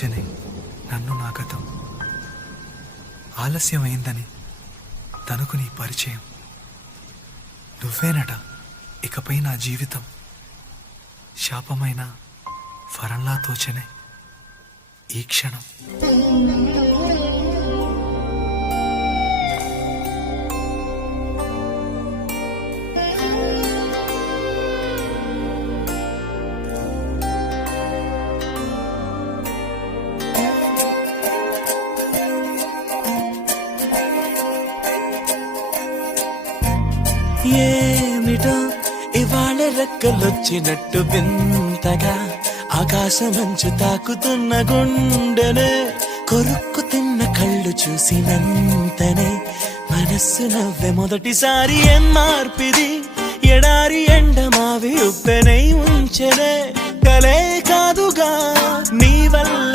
మార్చెనే నన్ను నా గతం. ఆలస్యమైందని తనకు నీ పరిచయం. నువ్వేనట ఇకపై నా జీవితం. శాపమైన వరంలా తోచనే ఈ క్షణం. ఏమిటో ఇవాళ రెక్కలొచ్చినట్టు వింతగా ఆకాశమంచు తాకుతున్న గుండెనే కొరుక్కు తిన్న కళ్ళు చూసినంతనే మనస్సు నవ్వే మొదటిసారి. ఏం మార్పిది ఎడారి ఎండ మావి ఉప్పెనై ఉంచెనే కలే